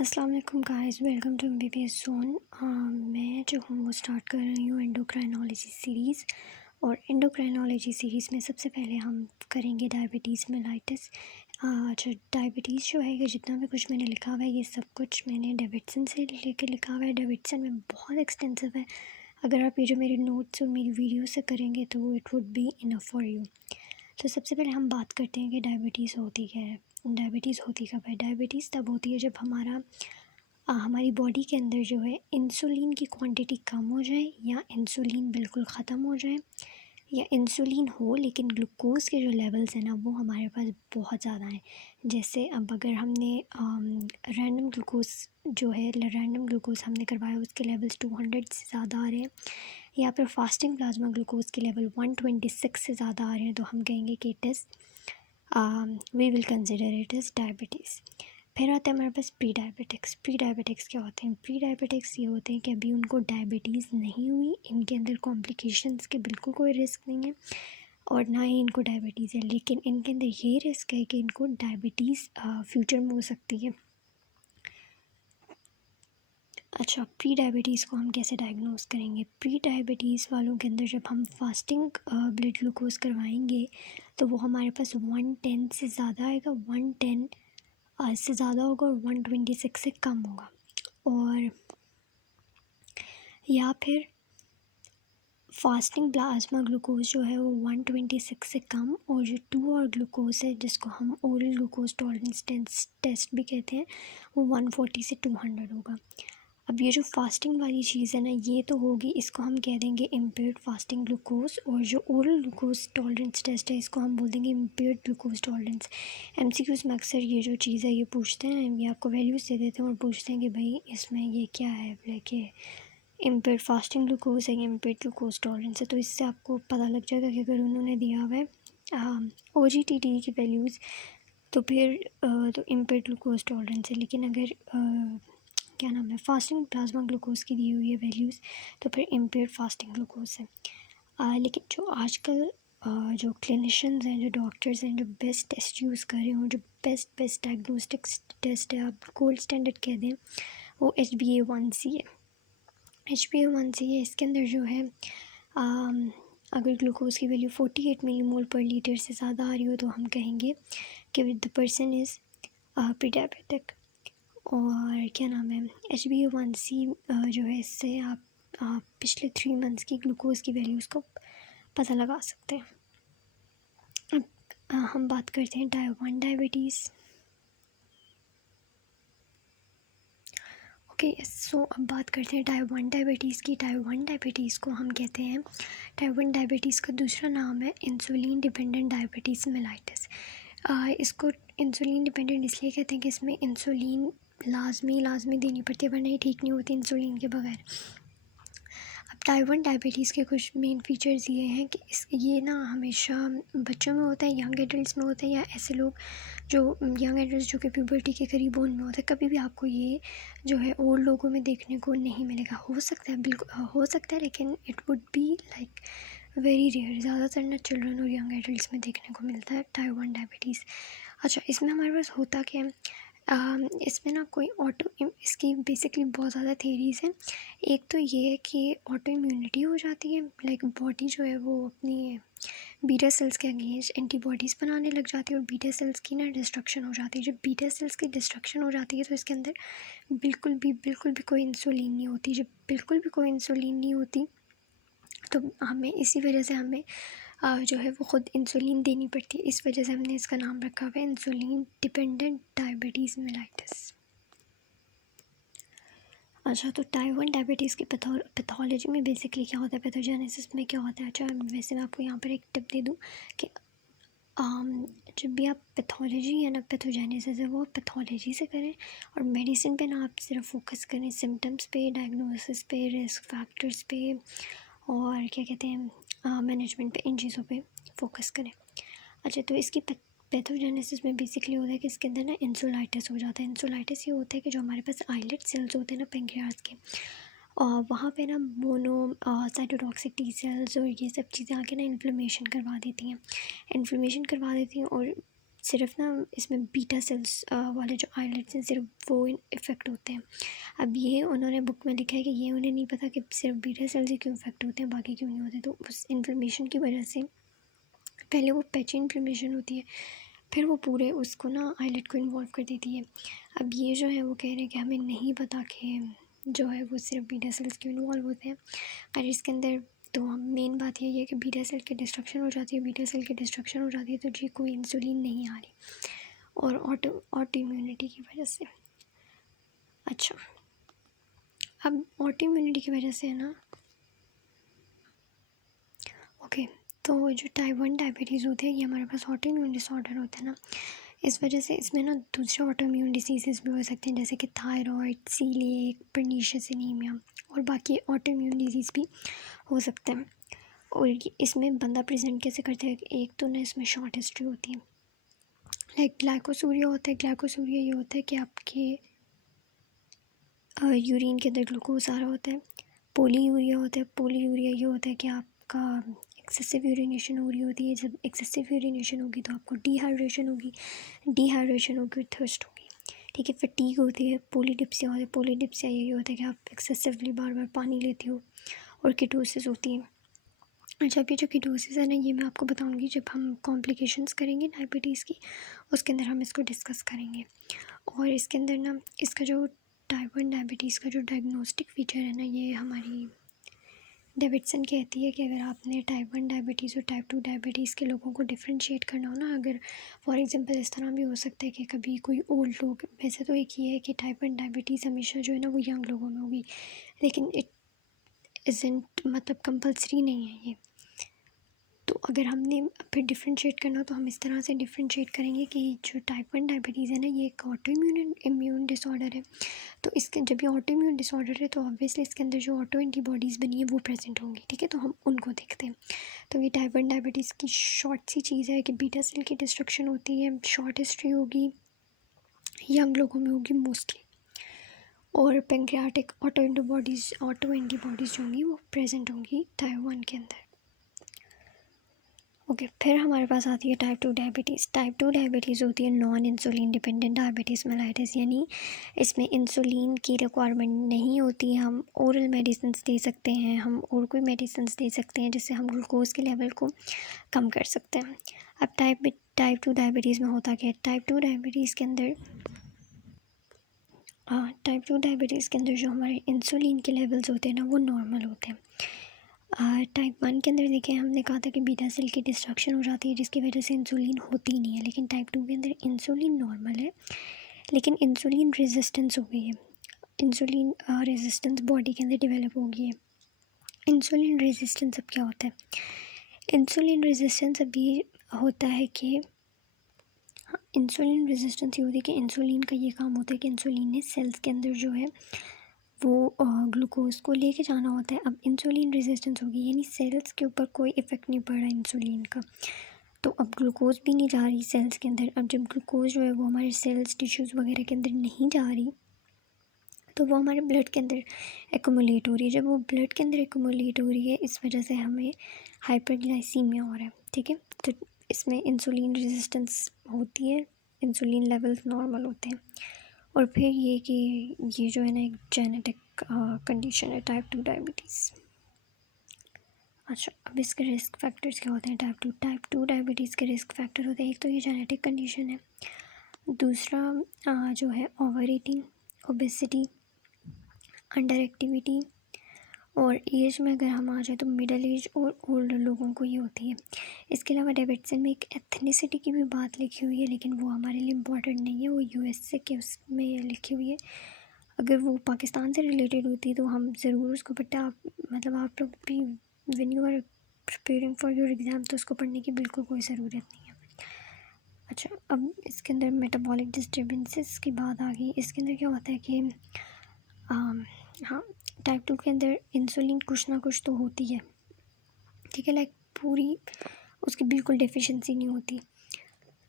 अस्सलाम वालेकुम guys, welcome to MBBS zone. मैं जो हूँ वो स्टार्ट कर रही हूँ एंडोक्राइनोलॉजी सीरीज़। और एंडोक्राइनोलॉजी सीरीज़ में सबसे पहले हम करेंगे डायबिटीज़ मेलाइटिस। अच्छा, डायबिटीज़ जो है ये जितना भी कुछ मैंने लिखा हुआ है ये सब कुछ मैंने डेविडसन से लेके लिखा हुआ है। डेविडसन में बहुत एक्सटेंसिव है। अगर आप ये जो मेरे नोट्स और मेरी वीडियो से करेंगे तो it would be enough for you. तो सबसे पहले हम बात करते हैं कि डायबिटीज़ होती क्या है। डायबिटीज़ होती कब है? डायबिटीज़ तब होती है जब हमारी बॉडी के अंदर जो है इंसुलिन की क्वांटिटी कम हो जाए, या इंसुलिन बिल्कुल ख़त्म हो जाए, या इंसुलिन हो लेकिन ग्लूकोज़ के जो लेवल्स हैं ना वो हमारे पास बहुत ज़्यादा हैं। जैसे अब अगर हमने रैंडम ग्लूकोज़ हमने करवाया, उसके लेवल्स 200 से ज़्यादा आ रहे हैं, या फिर फास्टिंग प्लाज्मा ग्लूकोज़ के लेवल 126 से ज़्यादा आ रहे हैं, तो हम कहेंगे कि it is we will consider it is diabetes. फिर आते हैं हमारे पास प्री डायबिटिक्स। प्री डायबिटिक्स क्या होते हैं? प्री डायबिटिक्स ये होते हैं कि अभी उनको डायबिटीज़ नहीं हुई, इनके अंदर कॉम्प्लिकेशंस के बिल्कुल कोई रिस्क नहीं है और ना ही इनको डायबिटीज़ है, लेकिन इनके अंदर ये रिस्क है कि इनको डायबिटीज़ फ्यूचर में हो सकती है। अच्छा, प्री डायबिटीज़ को हम कैसे डायग्नोस करेंगे? प्री डायबिटीज़ वालों के अंदर जब हम फास्टिंग ब्लड ग्लूकोज करवाएंगे तो वो हमारे पास 110 से ज़्यादा आएगा, 110 से ज़्यादा होगा और 126 से कम होगा। और या फिर फास्टिंग प्लाज्मा ग्लूकोज जो है वो 126 से कम, और जो 2 और ग्लूकोज है जिसको हम ओरल ग्लूकोज टॉलरेंस टेस्ट भी कहते हैं, वो 140 से 200 होगा। अब ये जो फास्टिंग वाली चीज़ है ना, ये तो होगी, इसको हम कह देंगे इम्पेयर्ड फास्टिंग ग्लूकोज। और जो ओरल ग्लूकोज टॉलरेंस टेस्ट है इसको हम बोल देंगे इम्पेयर्ड ग्लूकोज टॉलरेंस। एमसीक्यूज़ में अक्सर ये जो चीज़ है ये पूछते हैं, ये आपको वैल्यूज़ दे देते हैं और पूछते हैं कि भाई इसमें ये क्या है, लाइक इम्पेयर्ड फास्टिंग ग्लूकोज है, इम्पेयर्ड ग्लूकोज टॉलरेंस है। तो इससे आपको पता लग जाएगा कि अगर उन्होंने दिया हुआ है OGTT की वैल्यूज़ तो फिर तो इम्पेयर्ड ग्लूकोज टॉलरेंस है, लेकिन अगर क्या नाम है फास्टिंग प्लाज्मा ग्लूकोज की दी हुई है वैल्यूज़ तो फिर इम्पेयर्ड फास्टिंग ग्लूकोज है। लेकिन जो आजकल जो क्लिनिशियंस हैं, जो डॉक्टर्स हैं, जो बेस्ट टेस्ट यूज़ कर रहे हो, जो बेस्ट डायग्नोस्टिक्स टेस्ट है, आप गोल्ड स्टैंडर्ड कह दें, वो HbA1c है। HbA1c है, इसके अंदर जो है अगर ग्लूकोज की वैल्यू 48 मिलीमोल पर लीटर से ज़्यादा आ रही हो तो हम कहेंगे कि the person is pre diabetic. और क्या नाम है HbA1c जो है इससे आप पिछले 3 मंथ्स की ग्लूकोज की वैल्यूज़ को पता लगा सकते हैं। अब हम बात करते हैं टाइप 1 डायबिटीज़। ओके, सो अब बात करते हैं टाइप 1 डायबिटीज़ की। टाइप 1 डायबिटीज़ को हम कहते हैं, टाइप 1 डायबिटीज़ का दूसरा नाम है इंसुलिन डिपेंडेंट डायबिटीज़ मेलाइटिस। इसको इंसुलिन डिपेंडेंट इसलिए कहते हैं कि इसमें इंसुलिन लाजमी देनी पड़ती है, वरना ये ठीक नहीं होती इंसुलिन के बगैर। अब टाइप 1 डायबिटीज़ के कुछ मेन फीचर्स ये हैं कि ये ना हमेशा बच्चों में होता है, यंग एडल्ट्स में होता है, या ऐसे लोग जो यंग एडल्ट्स जो कि प्यूबर्टी के करीब उनमें होता है। कभी भी आपको ये जो है ओल्ड लोगों में देखने को नहीं मिलेगा। हो सकता है, बिल्कुल हो सकता है, लेकिन it would be like very rare. ज़्यादातर ना चिल्ड्रन और यंग एडल्ट्स में देखने को मिलता है टाइप 1 डायबिटीज़। अच्छा, इसमें हमारे पास होता क्या है, इसमें ना कोई इसकी बेसिकली बहुत ज़्यादा थेरीज़ हैं। एक तो ये है कि ऑटो इम्यूनिटी हो जाती है, लाइक बॉडी जो है वो अपनी बीटा सेल्स के अगेंस्ट एंटीबॉडीज़ बनाने लग जाती है और बीटा सेल्स की ना डिस्ट्रक्शन हो जाती है। जब बीटा सेल्स की डिस्ट्रक्शन हो जाती है तो इसके अंदर बिल्कुल भी कोई इंसुलिन नहीं होती। जब बिल्कुल भी कोई इंसुलिन नहीं होती तो हमें इसी वजह से हमें जो है वो ख़ुद इंसुलिन देनी पड़ती है। इस वजह से हमने इसका नाम रखा हुआ है इंसुलिन डिपेंडेंट डायबिटीज़ मेलाइटिस। अच्छा, तो टाइप 1 डायबिटीज़ की पैथोलॉजी में बेसिकली क्या होता है, पैथोजेनेसिस में क्या होता है। अच्छा, वैसे मैं आपको यहाँ पर एक टिप दे दूँ कि जब भी आप पैथोलॉजी या ना पैथोजेनेसिस है वो पैथोलॉजी से करें, और मेडिसिन पे ना आप सिर्फ फोकस करें सिम्टम्स पे, डायग्नोसिस पे, रिस्क फैक्टर्स पे, और क्या कहते हैं मैनेजमेंट पे, इन चीज़ों पे फोकस करें। अच्छा, तो इसकी पैथोजेनेसिस में बेसिकली होता है कि इसके अंदर ना इंसुलाइटिस हो जाता है। इंसुलाइटिस ये होता है कि जो हमारे पास आइलेट सेल्स होते हैं ना पेंक्रियाज के, और वहाँ पे ना साइटोटॉक्सिक टी सेल्स और ये सब चीज़ें आके ना इन्फ्लेमेशन करवा देती हैं और सिर्फ ना इसमें बीटा सेल्स वाले जो आइलेट्स हैं सिर्फ वो इफ़ेक्ट होते हैं। अब ये उन्होंने बुक में लिखा है कि ये उन्हें नहीं पता कि सिर्फ बीटा सेल्स ही क्यों इफ़ेक्ट होते हैं, बाकी क्यों नहीं होते। तो उस इन्फ्लेमेशन की वजह से पहले वो पैची इन्फ्लेमेशन होती है, फिर वो पूरे उसको ना आइलेट को इन्वॉल्व कर देती है। अब ये जो है वो कह रहे हैं कि हमें नहीं पता कि जो है वो सिर्फ बीटा सेल्स क्यों इन्वॉल्व होते हैं। और इसके अंदर तो मेन बात यही है कि बीटा सेल की डिस्ट्रक्शन हो जाती है, बीटा सेल की डिस्ट्रक्शन हो जाती है तो जी कोई इंसुलिन नहीं आ रही, और ऑटो इम्यूनिटी की वजह से। अच्छा, अब ऑटो इम्यूनिटी की वजह से है ना, ओके, तो जो टाइप 1 डायबिटीज़ होते हैं ये हमारे पास ऑटो इम्यून डिसऑर्डर होते हैं ना, इस वजह से इसमें ना दूसरे ऑटो इम्यून डिसीज़ भी हो सकते हैं, जैसे कि थायराइड, सीलिएक, पर्नीशियस एनीमिया और बाकी ऑटो इम्यून डिजीज़ भी हो सकते हैं। और इसमें बंदा प्रेजेंट कैसे करते हैं, एक तो ना इसमें शॉर्ट हिस्ट्री होती है, लाइक ग्लाइकोसूरिया होता है। ग्लाइकोसूरिया ये होता है कि आपके यूरिन के अंदर ग्लूकोज आ रहा होता है। पोलीयूरिया होता है, पोलीयूरिया ये होता है कि आपका एक्सेसिव यूरिनेशन हो रही होती है। जब एक्सेसिव यूरिनेशन होगी तो आपको डिहाइड्रेशन होगी, डिहाइड्रेशन होगी थर्स्ट होगी, ठीक है। फटीग होती है, पोलीडिप्सिया होता है। पोलीडिप्सिया ये होता है कि आप एक्सेसिवली बार बार पानी लेते हो। और कीटोसिस होती है। अच्छा, अभी जो कीटोसिस है ना ये मैं आपको बताऊंगी जब हम कॉम्प्लिकेशंस करेंगे डायबिटीज़ की, उसके अंदर हम इसको डिस्कस करेंगे। और इसके अंदर ना इसका जो टाइप 1 डायबिटीज़ का जो डायग्नोस्टिक फीचर है ना, ये हमारी डेविडसन कहती है कि अगर आपने टाइप 1 डायबिटीज़ और टाइप 2 डायबिटीज़ के लोगों को डिफ्रेंशिएट करना हो ना, अगर फॉर एग्जांपल इस तरह भी हो सकता है कि कभी कोई ओल्ड लोग, वैसे तो एक ये है कि टाइप 1 डायबिटीज़ हमेशा जो है ना वो यंग लोगों में होगी, लेकिन इट इज़ंट मतलब कंपल्सरी नहीं है ये। तो अगर हमने फिर डिफ्रेंशिएट करना हो तो हम इस तरह से डिफ्रेंशिएट करेंगे कि जो टाइप 1 डायबिटीज़ है ना ये एक ऑटो इम्यून डिसऑर्डर है। तो इसके जब ये ऑटो इम्यून डिसऑर्डर है तो ऑब्वियसली इसके अंदर जो ऑटो एंटीबॉडीज़ बनी है वो प्रेजेंट होंगी, ठीक है। तो हम उनको देखते हैं। तो ये टाइप 1 डायबिटीज़ की शॉर्ट सी चीज़ है कि बीटा सेल की डिस्ट्रक्शन होती है, शॉर्ट हिस्ट्री होगी, यंग लोगों में होगी मोस्टली, और पेंक्रियाटिक ऑटो एंटीबॉडीज़ जो होंगी वो प्रेजेंट होंगी टाइप 1 के अंदर। ओके, फिर हमारे पास आती है टाइप 2 डायबिटीज़। टाइप 2 डायबिटीज़ होती है non insulin dependent diabetes mellitus, यानी इसमें इंसुलिन की रिक्वायरमेंट नहीं होती। हम ओरल मेडिसिन दे सकते हैं, हम और कोई मेडिसिन दे सकते हैं जिससे हम ग्लूकोज के लेवल को कम कर सकते हैं। अब टाइप 2 डायबिटीज़ में होता क्या है, टाइप 2 डायबिटीज़ के अंदर जो हमारे इंसुलिन के लेवल्स होते हैं ना वो नॉर्मल होते हैं। टाइप 1 के अंदर देखें, हमने कहा था कि बीटा सेल की डिस्ट्रक्शन हो जाती है जिसकी वजह से इंसुलिन होती नहीं है, लेकिन टाइप 2 के अंदर इंसुलिन नॉर्मल है लेकिन इंसुलिन रेजिस्टेंस हो गई है। इंसुलिन रेजिस्टेंस बॉडी के अंदर डेवलप हो गई है। इंसुलिन रेजिस्टेंस अब क्या होता है, इंसुलिन रेजिस्टेंस अभी होता है कि इंसुलिन रेजिस्टेंस ये होती है कि इंसुलिन का ये काम होता है कि इंसुलिन ने सेल्स के अंदर जो है वो ग्लूकोज को लेके जाना होता है। अब इंसुलिन रेजिस्टेंस होगी यानी सेल्स के ऊपर कोई इफ़ेक्ट नहीं पड़ रहा इंसुलिन का, तो अब ग्लूकोज भी नहीं जा रही सेल्स के अंदर। अब जब ग्लूकोज जो है वो हमारे सेल्स टिश्यूज़ वगैरह के अंदर नहीं जा रही तो वो हमारे ब्लड के अंदर एक्यूमुलेट हो रही है। जब वो ब्लड के अंदर एक्यूमुलेट हो रही है इस वजह से हमें हाइपरग्लाइसीमिया हो रहा है, ठीक है। तो इसमें इंसुलिन रेजिस्टेंस होती है, इंसुलिन लेवल्स नॉर्मल होते हैं। और फिर ये कि ये जो है ना एक जेनेटिक कंडीशन है टाइप 2 डायबिटीज़। अच्छा, अब इसके रिस्क फैक्टर्स क्या होते हैं टाइप 2 डायबिटीज़ के रिस्क फैक्टर होते हैं। एक तो ये जेनेटिक कंडीशन है, दूसरा जो है over eating, obesity, under activity, और एज में अगर हम आ जाए तो मिडिल एज और ओल्डर लोगों को ये होती है। इसके अलावा डेविडसन में एक एथनिसिटी की भी बात लिखी हुई है लेकिन वो हमारे लिए इम्पॉर्टेंट नहीं है, वो यूएसए के उसमें लिखी हुई है। अगर वो पाकिस्तान से रिलेटेड होती तो हम ज़रूर उसको पढ़ते। आप लोग भी when you are preparing for your exam तो उसको पढ़ने की बिल्कुल कोई ज़रूरत नहीं है। अच्छा, अब इसके अंदर मेटाबॉलिक डिस्टर्बेंसेस की बात आ गई। इसके अंदर क्या होता है कि हाँ, टाइप 2 के अंदर इंसुलिन कुछ ना कुछ तो होती है, ठीक है, लाइक पूरी उसकी बिल्कुल डेफिशिएंसी नहीं होती।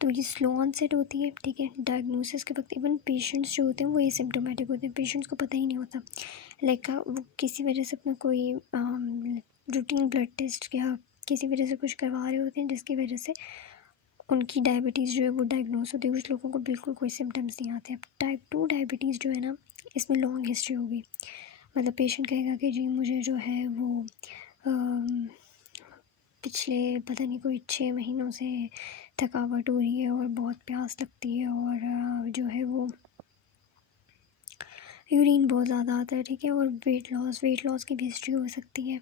तो ये स्लो ऑनसेट होती है, ठीक है। डायग्नोसिस के वक्त इवन पेशेंट्स जो होते हैं वो एसिम्प्टोमेटिक होते हैं, पेशेंट्स को पता ही नहीं होता, लाइक वो किसी वजह से अपना कोई रूटीन ब्लड टेस्ट या किसी वजह से कुछ करवा रहे होते हैं जिसकी वजह से उनकी डायबिटीज़ जो है वो डायग्नोस होती है, कुछ लोगों को बिल्कुल कोई सिम्टम्स नहीं आते। अब टाइप 2 डायबिटीज़ जो है ना, इसमें लॉन्ग हिस्ट्री होगी। मतलब पेशेंट कहेगा कि जी मुझे जो है वो पिछले पता नहीं कोई 6 महीनों से थकावट हो रही है और बहुत प्यास लगती है और जो है वो यूरिन बहुत ज़्यादा आता है, ठीक है। और वेट लॉस की भी हिस्ट्री हो सकती है।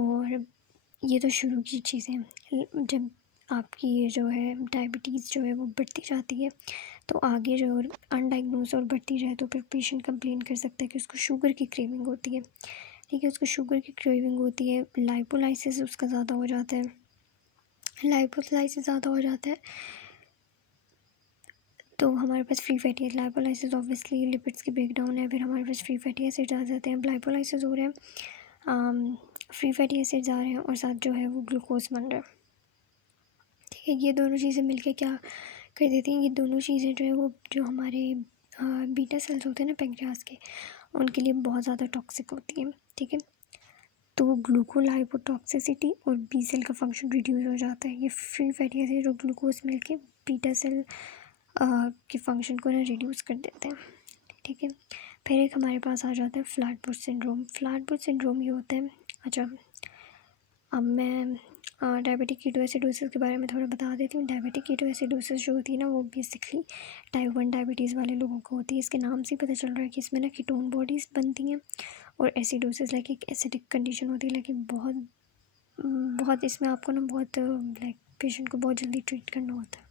और ये तो शुरू की चीज़ें। जब आपकी ये जो है डायबिटीज़ जो है वो बढ़ती जाती है तो आगे जो अनडाइग्नोज और बढ़ती जाए तो फिर पेशेंट कंप्लेन कर सकता है कि उसको शुगर की क्रेविंग होती है, ठीक है। उसको शुगर की क्रेविंग होती है, लाइपोलाइसिस उसका ज़्यादा हो जाता है। लाइपोलाइसिस ज़्यादा हो जाता है तो हमारे पास free fatty acid, lipolysis obviously lipids की ब्रेकडाउन है, फिर हमारे पास फ्री फैटी एसिड आ जाते हैं। अब लाइपोलाइसिस हो रहे हैं, फ्री फैटी एसिड्स आ रहे हैं और साथ जो है वो ग्लूकोज बन रहा है, ठीक है। ये दोनों चीज़ें मिलके क्या कर देती हैं, ये दोनों चीज़ें जो है वो जो हमारे बीटा सेल्स होते हैं ना पैंक्रियास के, उनके लिए बहुत ज़्यादा टॉक्सिक होती हैं, ठीक है। तो ग्लूकोलाइपोटॉक्सिसिटी और बी सेल का फंक्शन रिड्यूस हो जाता है। ये फ्री फैटी एसिड और ग्लूकोज मिलके बीटा सेल के फंक्शन को ना रिड्यूस कर देते हैं, ठीक है। फिर एक हमारे पास आ जाता है फ्लैटफुट सिंड्रोम। फ्लैटफुट सिंड्रोम ये होता है, अच्छा अब मैं डायबिटिक कीटोएसिडोसिस के बारे में थोड़ा बता देती हूँ। डायबिटिक कीटोएसिडोसिस जो होती है ना वो बेसिकली टाइप 1 डायबिटीज़ वाले लोगों को होती है। इसके नाम से ही पता चल रहा है कि इसमें ना कीटोन बॉडीज़ बनती हैं और एसिडोसिस लाइक एक एसिडिक कंडीशन होती है, लेकिन बहुत इसमें आपको ना बहुत लाइक पेशेंट को बहुत जल्दी ट्रीट करना होता है।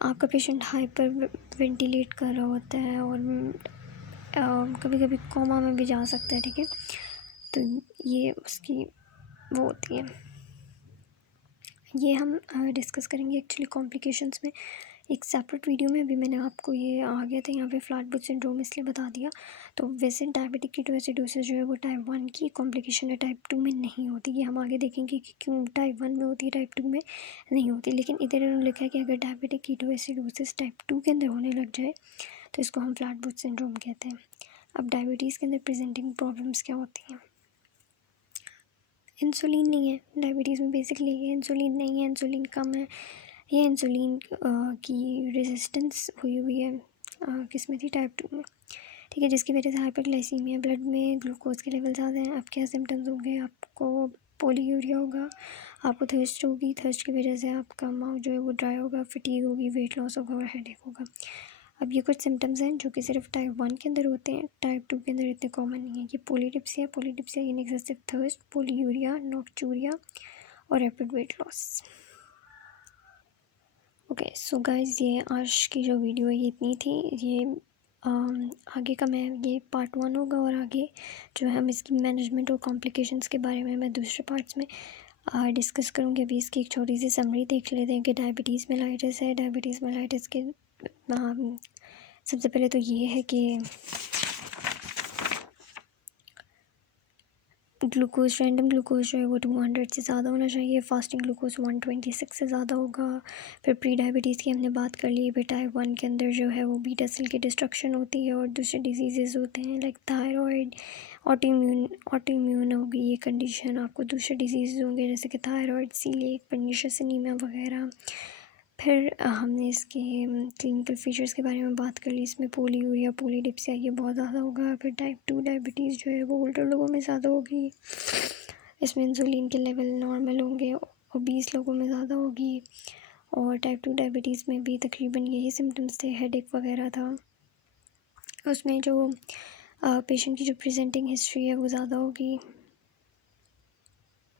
आपका पेशेंट हाइपर वेंटिलेट कर रहा होता है और कभी कभी कोमा में भी जा सकता है, ठीक है। तो ये उसकी वो होती है, ये हम डिस्कस करेंगे एक्चुअली कॉम्प्लिकेशंस में एक सेपरेट वीडियो में। अभी मैंने आपको ये आ गया था यहाँ पे फ्लैटफुट सिंड्रोम इसलिए बता दिया। तो वैसे डायबिटिक कीटोएसिडोसिस जो है वो टाइप 1 की कॉम्प्लिकेशन है, टाइप 2 में नहीं होती। ये हम आगे देखेंगे कि क्यों टाइप 1 में होती है, टाइप 2 में नहीं होती। लेकिन इधर इन्होंने लिखा है कि अगर डायबिटिक कीटोएसिडोसिस टाइप 2 के अंदर होने लग जाए तो इसको हम फ्लैटफुट सिंड्रोम कहते हैं। अब डायबिटीज़ के अंदर प्रेजेंटिंग प्रॉब्लम्स क्या होती हैं? इंसुलिन नहीं है डायबिटीज़ में, बेसिकली ये इंसुलिन नहीं है, इंसुलिन कम है। ये इंसुलिन की रेजिस्टेंस हुई है किस में थी, टाइप 2 में, ठीक है। जिसकी वजह से हाइपरग्लाइसीमिया, ब्लड में ग्लूकोज के लेवल ज़्यादा हैं। अब क्या सिम्टम्स होंगे, आपको पोलीयूरिया होगा, आपको थर्स्ट होगी, थर्स्ट की वजह से आपका माउथ जो है वो ड्राई होगा, फटीग होगी, वेट लॉस होगा और हेडेक होगा। अब ये कुछ सिम्टम्स हैं जो कि सिर्फ टाइप 1 के अंदर होते हैं, टाइप 2 के अंदर इतने कॉमन नहीं है। ये पोलीडिप्सिया यानी एक्सेसिव थर्स्ट, पोलीयूरिया, नॉक्चूरिया और rapid weight loss. Okay so guys, ये आज की जो वीडियो है ये इतनी थी। ये आगे का मैं ये पार्ट 1 होगा और आगे जो है हम इसकी मैनेजमेंट और कॉम्प्लिकेशंस के बारे में मैं दूसरे पार्ट्स में डिस्कस करूँगी। अभी इसकी एक छोटी सी समरी देख लेते हैं कि डायबिटीज़ मेलाइटिस है। डायबिटीज़ मेलाइटिस के सबसे पहले तो ये है कि ग्लूकोज, रैंडम ग्लूकोज जो है वो 200 से ज़्यादा होना चाहिए। फास्टिंग ग्लूकोज 126 से ज़्यादा होगा। फिर प्री डायबिटीज़ की हमने बात कर ली। फिर टाइप 1 के अंदर जो है वो बीटा सेल की डिस्ट्रक्शन होती है और दूसरे डिजीज़ होते हैं लाइक थायराइड, ऑटोइम्यून होगी ये कंडीशन। आपको दूसरे डिजीज़ होंगे जैसे कि थायराइड, सीलिएक, पर्नीशियस एनीमिया वगैरह। फिर हमने इसके क्लिनिकल फीचर्स के बारे में बात कर ली। इसमें पोलीयूरिया, पोलीडिप्सिया ये बहुत ज़्यादा होगा। फिर टाइप 2 डायबिटीज़ जो है वो ओल्डर लोगों में ज़्यादा होगी। इसमें इंसुलिन के लेवल नॉर्मल होंगे, ओबीस लोगों में ज़्यादा होगी। और टाइप 2 डायबिटीज़ में भी तकरीबन यही सिम्टम्स थे, हेडेक वगैरह था। उसमें जो पेशेंट की जो प्रेजेंटिंग हिस्ट्री है वो ज़्यादा होगी।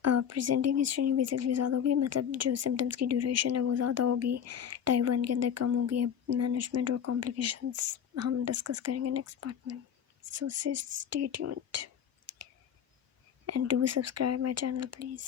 प्रेजेंटिंग हिस्ट्री बेसिकली ज़्यादा होगी, मतलब जो सिम्टम्स की ड्यूरेशन है वो ज़्यादा होगी। टाइप 1 के अंदर कम होगी। मैनेजमेंट और कॉम्प्लिकेशंस हम डिस्कस करेंगे नेक्स्ट पार्ट में। So stay tuned and do subscribe my channel please.